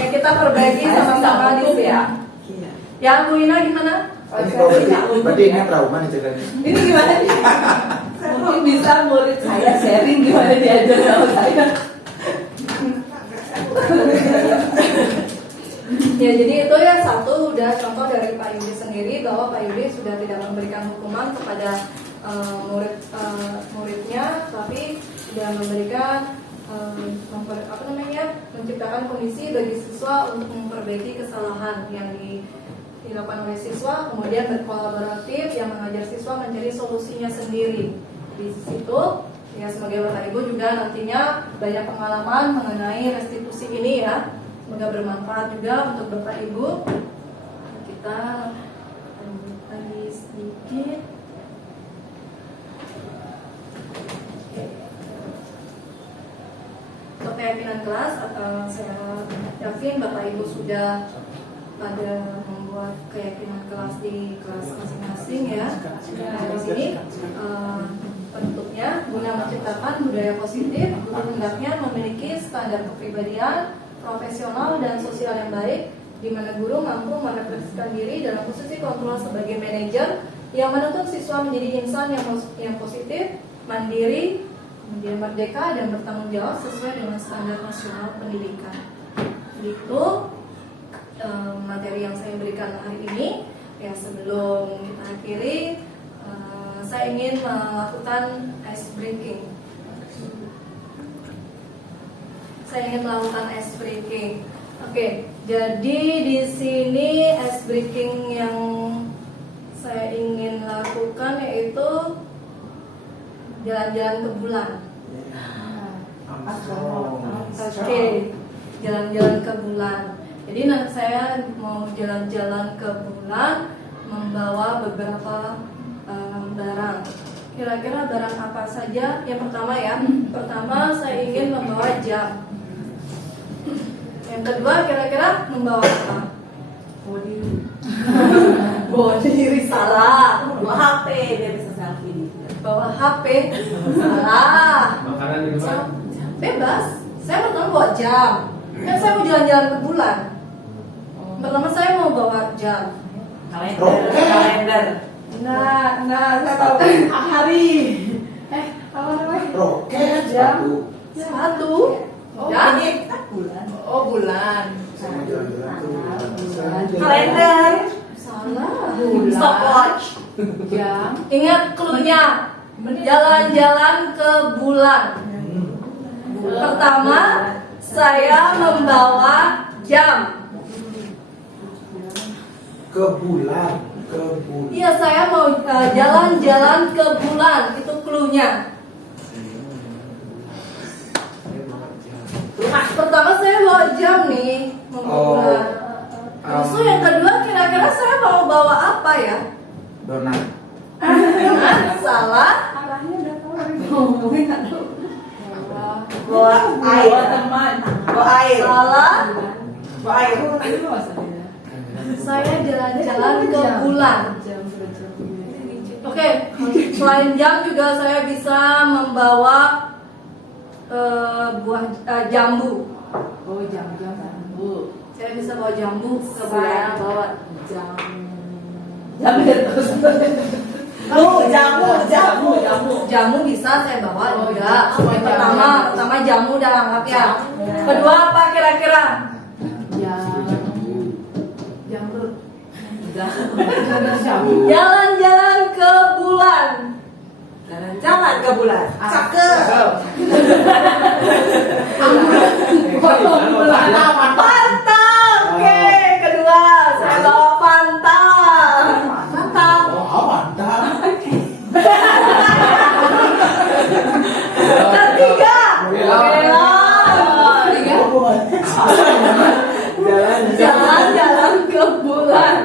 Ya kita perbaiki sama-sama di sini. Iya. Ya Bu Ina gimana? Berarti ini trauma nih ceritanya. Ini gimana nih? Mungkin bisa murid saya sharing gimana diajar sama saya. Ya jadi itu ya satu udah contoh dari Pak Yudi sendiri bahwa Pak Yudi sudah tidak memberikan hukuman kepada muridnya, tapi sudah memberikan menciptakan kondisi bagi siswa untuk memperbaiki kesalahan yang dilakukan oleh siswa, kemudian berkolaboratif yang mengajar siswa mencari solusinya sendiri. Di situ ya sebagai Bapak Ibu juga nantinya banyak pengalaman mengenai restitusi ini ya. Semoga bermanfaat juga untuk Bapak Ibu. Kita lanjut lagi sedikit. Untuk keyakinan kelas, saya yakin Bapak Ibu sudah pada membuat keyakinan kelas di kelas masing-masing ya. Nah, di sini bentuknya guna menciptakan budaya positif, guru hendaknya memiliki standar kepribadian, profesional dan sosial yang baik, di mana guru mampu merefleksikan diri dalam posisi kontrol sebagai manajer yang menuntut siswa menjadi insan yang positif, mandiri, kemudian merdeka dan bertanggung jawab sesuai dengan standar nasional pendidikan. Itu materi yang saya berikan hari ini. Ya sebelum kita akhiri, saya ingin melakukan ice breaking. Oke, jadi di sini ice breaking yang saya ingin lakukan yaitu jalan-jalan ke bulan. Oke, jalan-jalan ke bulan. Jadi nanti saya mau jalan-jalan ke bulan membawa beberapa barang. Kira-kira barang apa saja? Yang pertama ya, pertama saya ingin membawa jam. Yang kedua kira-kira membawa apa? Body salah. Bawa HP dia bisa selfie. Bawa HP salah. Makanan di rumah. Bebas. Saya pertama bawa jam. Kan saya mau jalan-jalan ke bulan. Pertama saya mau bawa jam. Kalender. Nah, saya tahu hari. Apa namanya? Roket Jam. sepatu. Sepatu. Ya. Bulan. Oh bulan. Sama jalan-jalan tuh. Kalender. Salah. Stopwatch. Jam. Ingat cluenya. Jalan-jalan ke bulan. Pertama, saya membawa jam. Ke bulan. Iya, saya mau jalan-jalan ke bulan. Itu cluenya. Pertama saya bawa jam nih, mau ke bulan. Terus yang kedua kira-kira saya mau bawa apa ya? Donat. Salah. Arahnya udah tahu. Nggak tahu. Bawa air. Bawa teman. Bawa air. Salah. Bawa air. Saya jalan-jalan ke bulan. Oke, selain jam juga saya bisa membawa buah jambu. Oh jam-jam jambu. Saya bisa bawa jambu ke bulan. Bawa jam. Jamu bisa saya bawa Oh, juga. iya. Yang pertama jamu udah anggap ya. Kedua apa kira-kira? Jamrut. Jalan-jalan ke bulan. Jalan-jalan ke bulan. Cakep. Pantang. Oke, kedua saya bawa pantang. Pantang. Oh, mantap. Ketiga. Melon. Melon. Jalan-jalan ke bulan.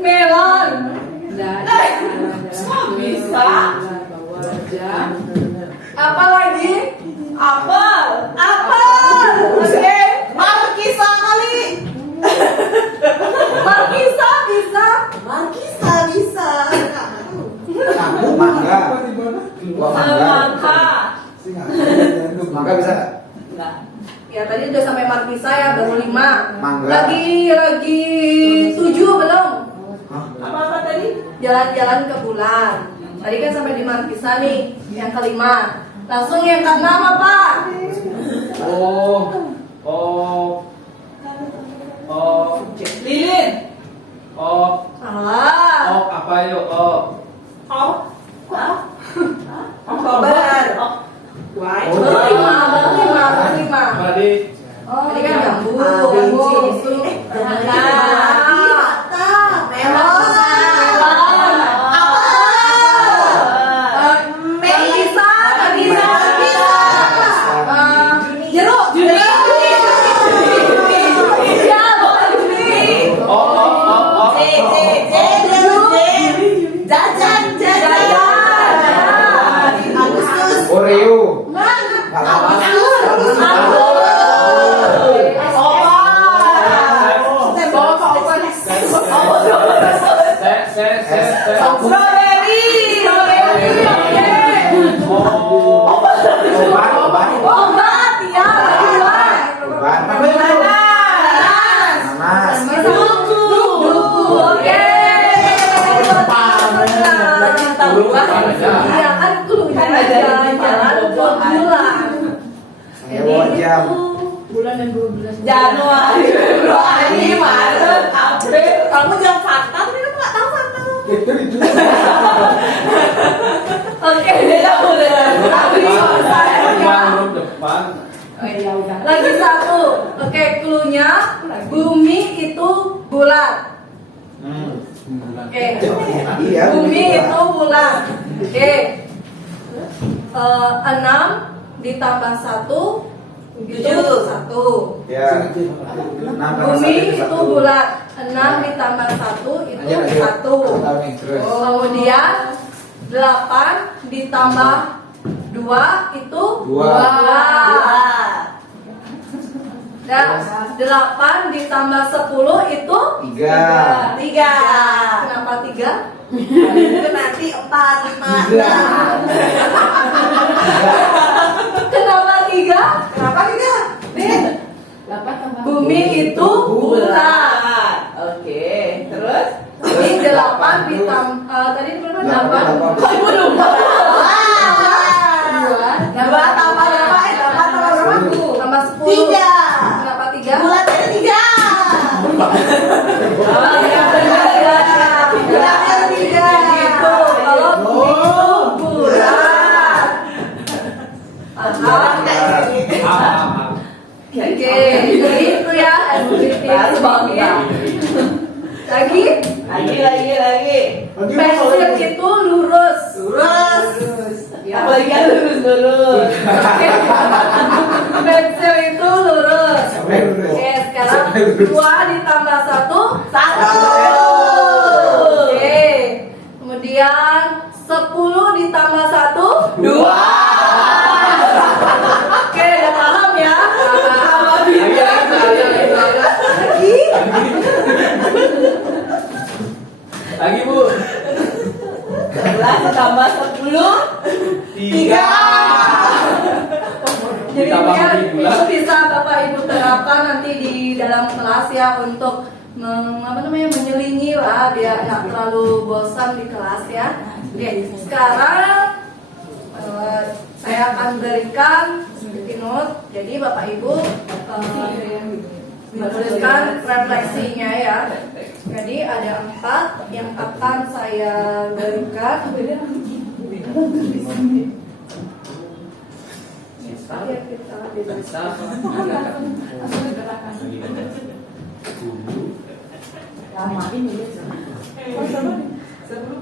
Melon. Kok bisa? Apa lagi? Apel. Apel. Oke. Markisa kali. Markisa bisa. Markisa bisa. Kamu mangga. Buah mangga. Semangka. Mangga bisa. Enggak. Ya tadi udah sampai markisa ya, baru 5. Mangga. Lagi 7 belum? Apa tadi? Jalan-jalan ke bulan. Tadi kan sampai di markisa nih, yang kelima. Langsung yang keenam apa? Lilin. Salah. Apa yuk? Oh. Oktober. Baru 5. Tadi Tadi kan jambu, susu, Oreo. obat ya. Nanas. Oke. Iya kan cluenya jalan-jalan ke bulan. Saya bawa jam. Bulan dan 12 Januari, Februari, Maret, April. Kamu jam fakta, tapi kamu nggak tahu fakta. Oke, beda udah. depan. Oh iya udah. Lagi 1. Oke, cluenya bumi itu bulat. Oke. Iya. Bumi itu bulat. Oke. 6 ditambah 1 itu 1. Ya. Bumi itu bulat. 6 ditambah 1 itu 1. Kemudian 8 ditambah 2 itu 2. Dan 8 ditambah 10 itu 3. 3. Kenapa 3? Itu nanti 4, 5, 6. Kenapa 3? Kenapa 3? Din. Bumi itu bulat. Oke, terus? Ini 8 ditambah tadi berapa? 8. Kok ibu lupa? 2 tambah berapa? 8 tambah berapa? Tambah 10. 3. Kenapa 3? Bulat ada 3. Gitu. Kalau bumi itu bulat. Oke, jadi itu ya activity. Lagi, Lagi. pensil itu lurus. Apa lagi kan lurus. Pensil itu lurus. Oke, sekarang 2 ditambah 1 Oke. Kemudian 10 ditambah 1 2. Oke, udah paham ya? Lagi Bu. 11 tambah 10. 3. Jadi itu bisa Bapak Ibu terapkan nanti di dalam kelas ya untuk menyelingi lah biar nggak terlalu bosan di kelas ya. Oke, sekarang saya akan berikan sticky note. Jadi Bapak Ibu menuliskan refleksinya ya. Jadi ada 4 yang akan saya berikan. Akhir kita bebas. Langsung digerakkan. Lama ini ya. Sebelum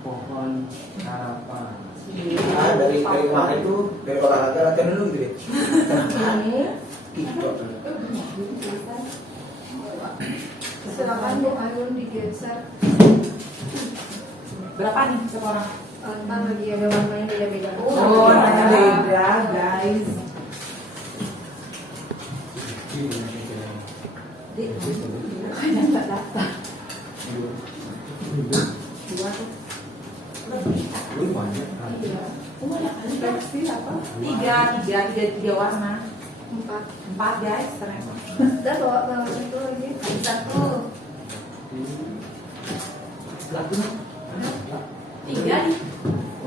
Pohon harapan. Dari kemarin itu dari olahraga latihan dulu gitu ya. TikTok. Silakan Bu Ayun digeser. berapa nih seorang? Ntar lagi ada warnanya beda-beda. Oh, warnanya beda, guys. Makanya nggak daftar. Dua tuh. Iya. Banyak seleksi apa? Tiga warna. 4 guys, ternyata. Dan bawa itu lagi. Satu. 3 nih.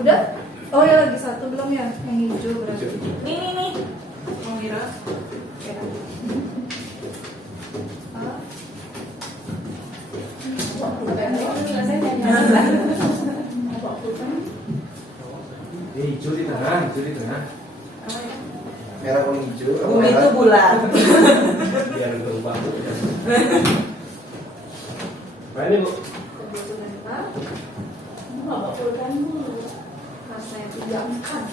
Udah? Oh ya lagi satu belum ya? Yang hijau berarti. Nih. Mau Mira. Hijau di tengah, hijau di tengah. Merah kuning hijau. Bumi itu bulat. Biar berubah. Nah ini Bu. Bapak pulkan dulu. Rasanya pijamkan.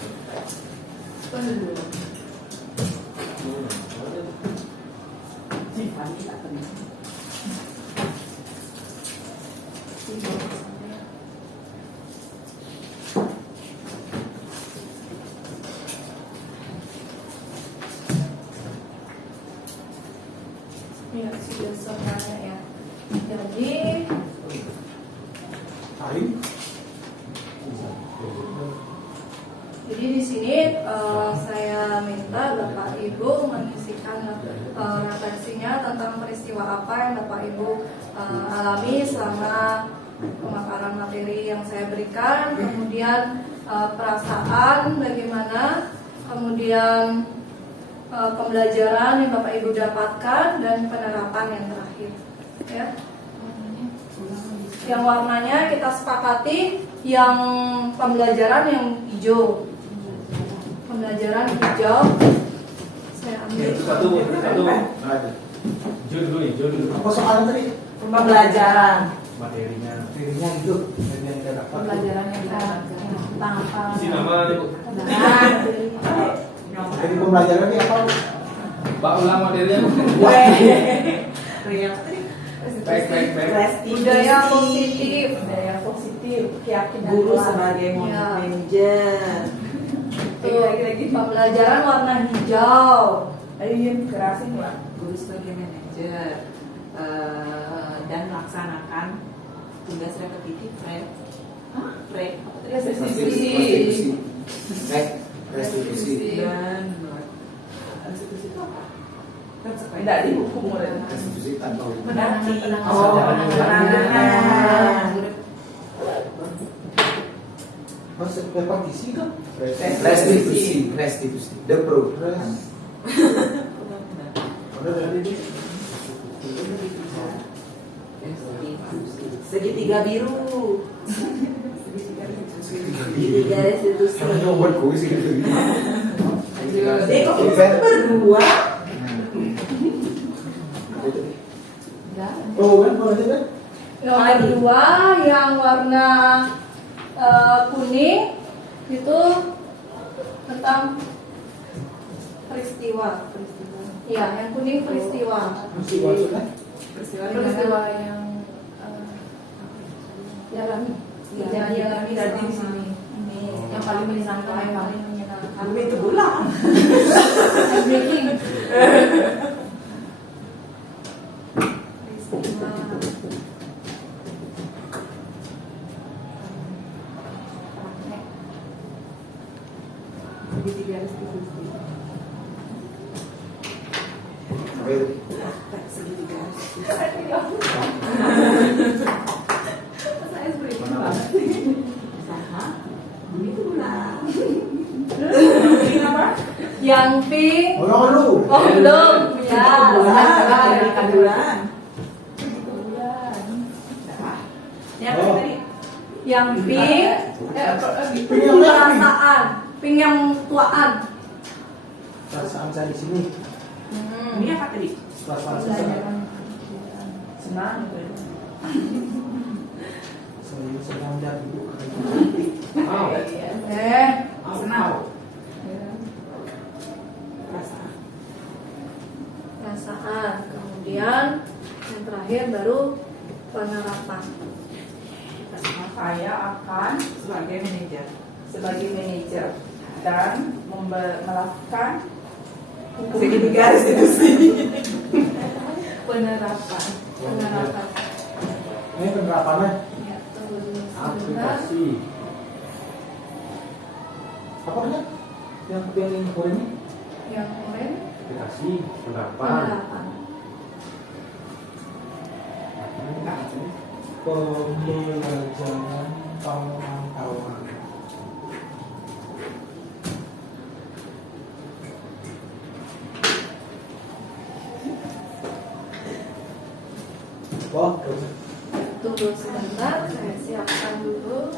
Simpan kita tenang. Ya sudah semuanya ya. Jadi Ayo. Jadi di sini saya minta Bapak Ibu mengisikan referensinya tentang peristiwa apa yang Bapak Ibu alami selama pemaparan materi yang saya berikan, kemudian perasaan bagaimana, kemudian pembelajaran yang Bapak Ibu dapatkan dan penerapan yang terakhir. Ya. Yang warnanya kita sepakati yang pembelajaran yang hijau. Pembelajaran hijau. Saya ambil. Satu. Hijau dulu, hijau dulu. Apa soalnya tadi? Pembelajaran. Materinya. Dirinya itu yang kita dapat. Pembelajaran yang tentang apa? Isi nama nih Bu. Jadi pembelajaran ini apa? Pak ulang materinya. Baik. Budaya positif. Budaya positif, keyakinan Guru keluarga. sebagai Ya. manajer. Lagi pembelajaran warna hijau. Ayo Yun, kerasin ya. Guru sebagai manajer dan melaksanakan tugas repetitif Restitusi. Restitusi. dan restitusi itu apa? Tidak dihukum oleh Restitusi tanpa hukum. penanganan. Oh, penanganan. Masuk ke partisi kan? Restitusi. The progress. Udah tadi. Segitiga biru. Segitiga restitusi. Karena cuma buat kuis gitu. Kok kita berdua? Oh kan, kalau kan? Yang kedua yang warna kuning itu tentang peristiwa. Iya, yang kuning peristiwa. Peristiwa yang dialami. Dialami Tadi di sini. Ini Yang paling menyenangkan, yang paling menyenangkan. Bumi itu bulat. Breaking. Segitiga restitusi. Apa itu? Segitiga restitusi. Saya seperti itu banget sih. Usaha. Bumi itu bulat. Apa? Yang pink. Oh, lu. Oh, belum. Ya, Bulan. Bulan. Bulan. Yang Oh. tadi Yang pink, perasaan. Pink yang tuaan. Perasaan saya di sini. Ini apa tadi? Perasaan saya. Senang. Saya sedang jadi ibu. Senang. Perasaan. Perasaan. Kemudian yang terakhir baru penerapan. Saya akan sebagai manajer dan melakukan segitiga restitusi. Penerapan. Ini penerapannya Ya, tunggu dulu sebentar. aplikasi. Apa namanya? Yang ini? Yang kemarin Aplikasi penerapan. Pembelajaran pemantauan. Oh, Tunggu sebentar, saya siapkan dulu.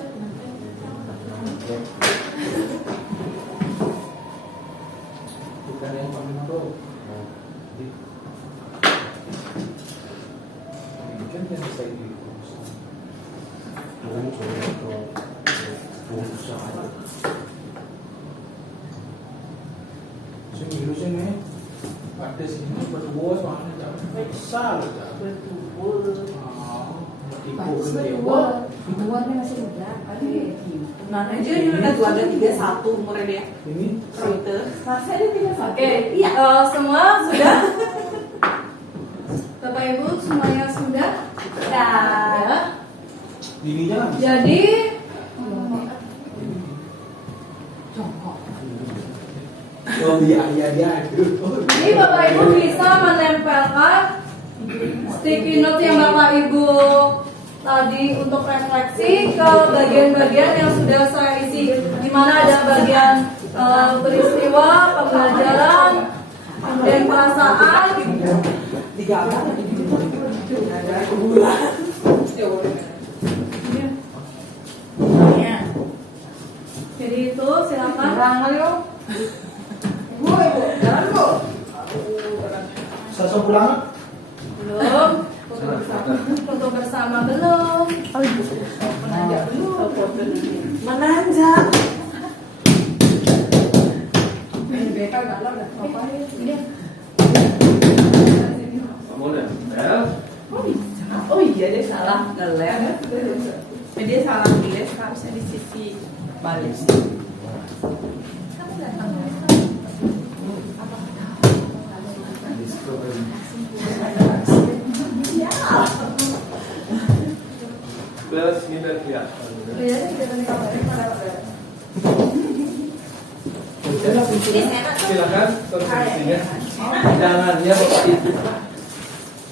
bukan yang pemantau. Ini kan yang bisa diurus. Sini ada sini berdua soalnya jangan besar. Umurnya masih muda. Nah, aja ini udah tua ada 31 umurnya dia. Ini Rute. Saya dia 31. Oke, Iya. semua sudah? Bapak Ibu semuanya sudah? Ya. dirinya kan bisa. Jadi Jongkok. Oh iya itu. Jadi Bapak Ibu bisa menempelkan sticky note yang Bapak Ibu tadi untuk refleksi ke bagian-bagian yang sudah saya isi, di mana ada bagian peristiwa, pembelajaran, kemudian perasaan. Digambar ada kebulan. Ya. Jadi itu silakan. Ibu, jalan bu. Saya pulang. Belum. Foto bersama belum. Menanjak dulu. Menanjak. Ini BK galau dah. Apa ini? Oh iya dia salah ngelem. Dia salah pilih harusnya di sisi balik. Plus minus ya. Iya, kita dikabarin pada Silakan konsumsinya. Jangannya Bapak Ibu.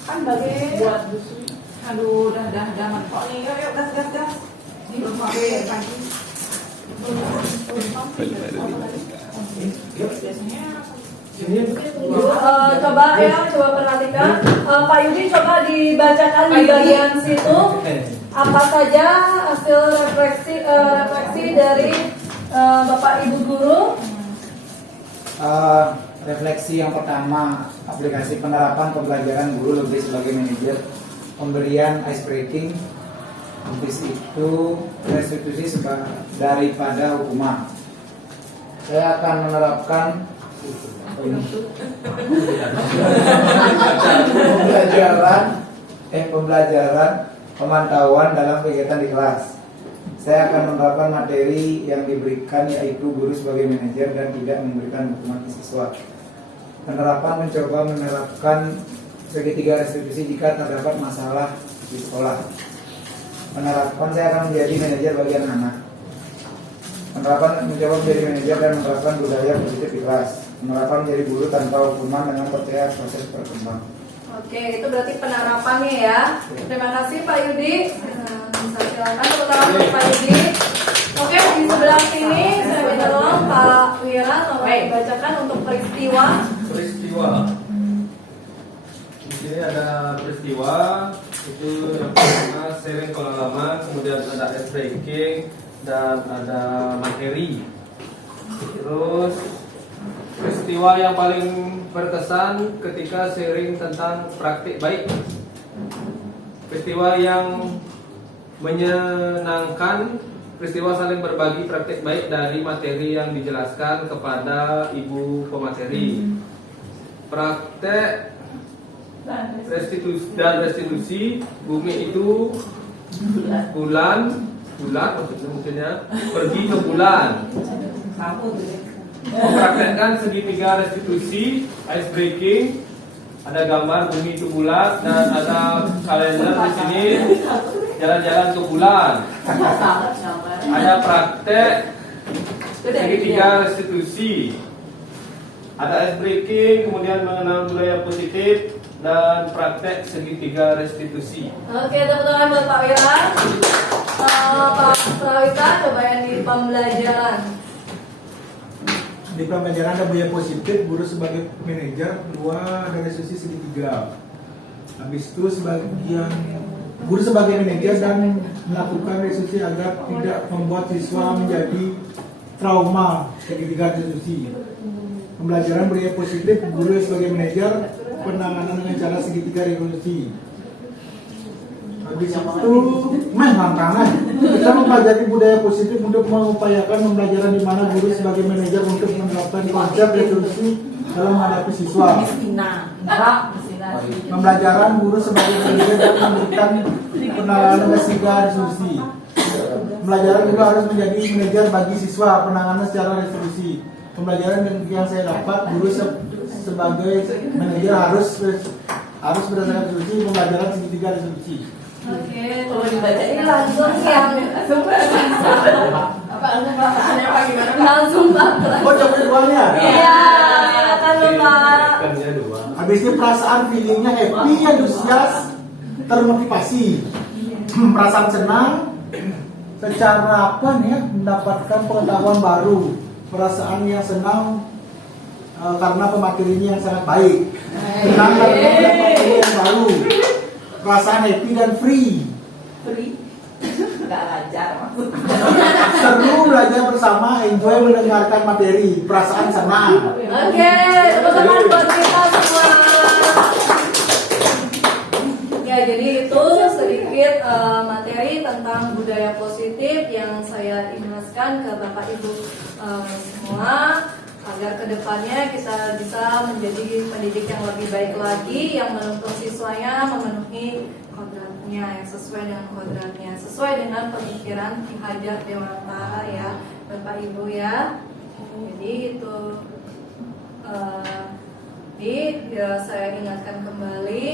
Kan bagi buat dusun. Aduh, dah manfaat nih. Yuk, gas. Ini belum pakai pagi. coba perhatikan. Pak Yudi coba dibacakan di bagian situ apa saja hasil refleksi dari Bapak Ibu guru. Refleksi yang pertama, aplikasi penerapan pembelajaran guru lebih sebagai manajer, pemberian ice breaking, habis itu restitusi daripada hukuman. Saya akan menerapkan pembelajaran pemantauan dalam kegiatan di kelas. Saya akan menerapkan materi yang diberikan, yaitu guru sebagai manajer dan tidak memberikan hukuman ke siswa. Penerapan mencoba menerapkan segitiga restitusi jika terdapat masalah di sekolah. Penerapan saya akan menjadi manajer bagian anak. Penerapan mencoba menjadi manajer dan menerapkan budaya positif di kelas. Penerapan menjadi guru tanpa hukuman dengan percaya proses berkembang. Oke, itu berarti penerapannya ya. Terima kasih Pak Yudi. Bisa silakan tepuk tangan untuk Pak Yudi. Oke, di sebelah sini saya minta tolong Pak Wira tolong bacakan untuk peristiwa. Di sini ada peristiwa, itu yang pertama sharing pengalaman, kemudian kemudian ada ice breaking, dan ada materi. Terus peristiwa yang paling berkesan ketika sharing tentang praktik baik. Peristiwa yang menyenangkan, peristiwa saling berbagi praktik baik dari materi yang dijelaskan kepada ibu pemateri. Praktek restitusi bumi itu bulan maksudnya mungkin ya, pergi ke bulan. Mempraktekkan segitiga restitusi, ice breaking, ada gambar bumi itu bulat dan ada kalender di sini jalan-jalan ke bulan. Ada praktek segitiga restitusi, ada ice breaking, kemudian mengenal budaya positif dan praktek segitiga restitusi. Oke, tepuk tangan buat Pak Wira. Pak Prawita, coba yang di pembelajaran. Di pembelajaran ada budaya positif, guru sebagai manajer, kedua ada restitusi segitiga. Habis itu guru sebagai manajer dan melakukan restitusi agar tidak membuat siswa menjadi trauma segitiga restitusi. Pembelajaran budaya positif, guru sebagai manajer, penanganan dengan cara segitiga restitusi. Habis itu, tantangan. Kita mempelajari budaya positif untuk mengupayakan pembelajaran di mana guru sebagai manajer untuk menerapkan konsep restitusi dalam menghadapi siswa. Pembelajaran guru sebagai manajer dan memberikan penanganan segitiga restitusi. Pembelajaran juga harus menjadi manajer bagi siswa penanganan secara restitusi. Pembelajaran yang saya dapat, guru sebagai manajer harus berdasarkan restitusi, pembelajaran segitiga restitusi. Oke, kalau dibaca ini langsung yang langsung Pak. Oh, coba duanya. Iya, silakan Bapak. Habis itu perasaan feelingnya happy, antusias, termotivasi, perasaan senang, secara mendapatkan pengetahuan baru, perasaan yang senang karena pematerinya yang sangat baik, senang karena mendapatkan materi yang baru, perasaan happy dan free. Nggak lancar maksudnya. Seru belajar bersama, enjoy mendengarkan materi, perasaan senang. Oke, teman-teman buat kita semua. Ya, jadi itu sedikit materi tentang budaya positif yang saya ingatkan ke Bapak Ibu semua agar kedepannya kita bisa menjadi pendidik yang lebih baik lagi, yang menuntut siswanya memenuhi kodratnya, yang sesuai dengan kodratnya, sesuai dengan pemikiran Ki Hajar Dewantara ya Bapak Ibu ya. Jadi itu saya ingatkan kembali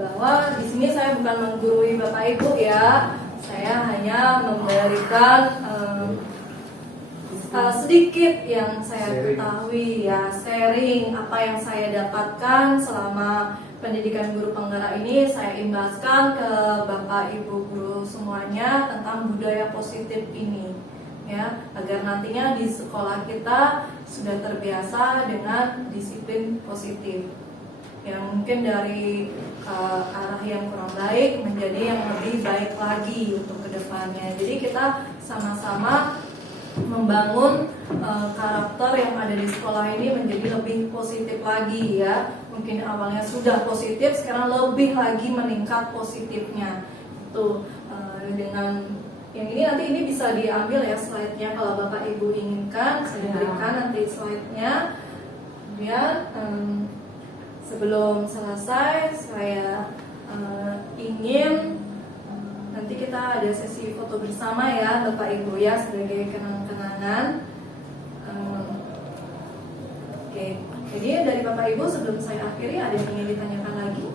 bahwa di sini saya bukan menggurui Bapak Ibu ya, saya hanya memberikan sedikit yang saya ketahui ya, sharing apa yang saya dapatkan selama pendidikan guru penggerak ini, saya imbaskan ke Bapak Ibu guru semuanya tentang budaya positif ini ya, agar nantinya di sekolah kita sudah terbiasa dengan disiplin positif yang mungkin dari arah yang kurang baik menjadi yang lebih baik lagi untuk kedepannya. Jadi kita sama-sama membangun karakter yang ada di sekolah ini menjadi lebih positif lagi ya. Mungkin awalnya sudah positif, sekarang lebih lagi meningkat positifnya. Tuh dengan yang ini bisa diambil ya slide-nya kalau Bapak Ibu inginkan, saya berikan nanti slide-nya. Kemudian sebelum selesai saya ingin nanti kita ada sesi foto bersama ya Bapak Ibu ya sebagai kenang-kenangan. Oke, jadi dari Bapak Ibu sebelum saya akhiri ada yang ingin ditanyakan lagi?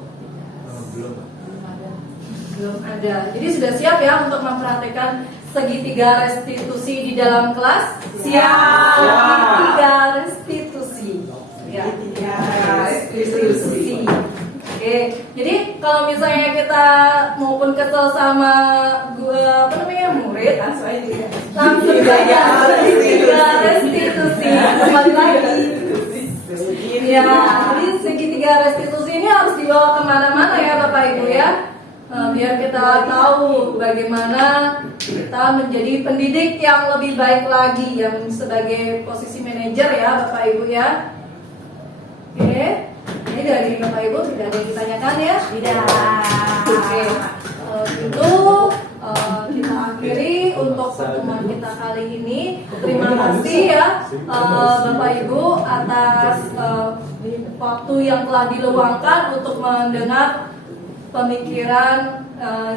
Belum ada. Jadi sudah siap ya untuk mempraktekkan segitiga restitusi di dalam kelas? Siap. Segitiga restitusi. Ya. Restitusi. Oke, jadi kalau misalnya kita maupun kesel sama murid, langsung saja segitiga restitusi. Kembali lagi. Ya, jadi segitiga restitusi ini harus dibawa kemana-mana ya Bapak Ibu ya. biar kita tahu bagaimana kita menjadi pendidik yang lebih baik lagi, yang sebagai posisi manajer ya Bapak Ibu ya. Oke, ini dari Bapak Ibu tidak ada yang ditanyakan ya? Tidak. Oke, itu kita akhiri untuk pertemuan kita kali ini. Terima kasih ya Bapak Ibu atas waktu yang telah diluangkan untuk mendengar pemikiran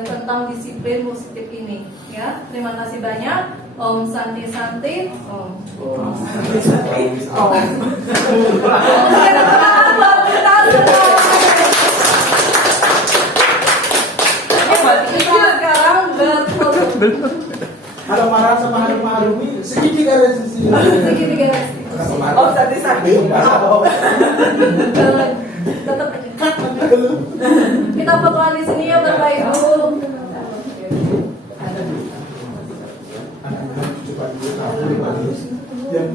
tentang disiplin positif ini ya. Terima kasih banyak. Om Santi Santi. Om. Kita sekarang Kalau marah sama Harumi, segitiga restitusi. segitiga restitusi. Oh, sakti-sakti. Tetap dekat. Kita fotoan di sini ya Bapak Ibu. Yang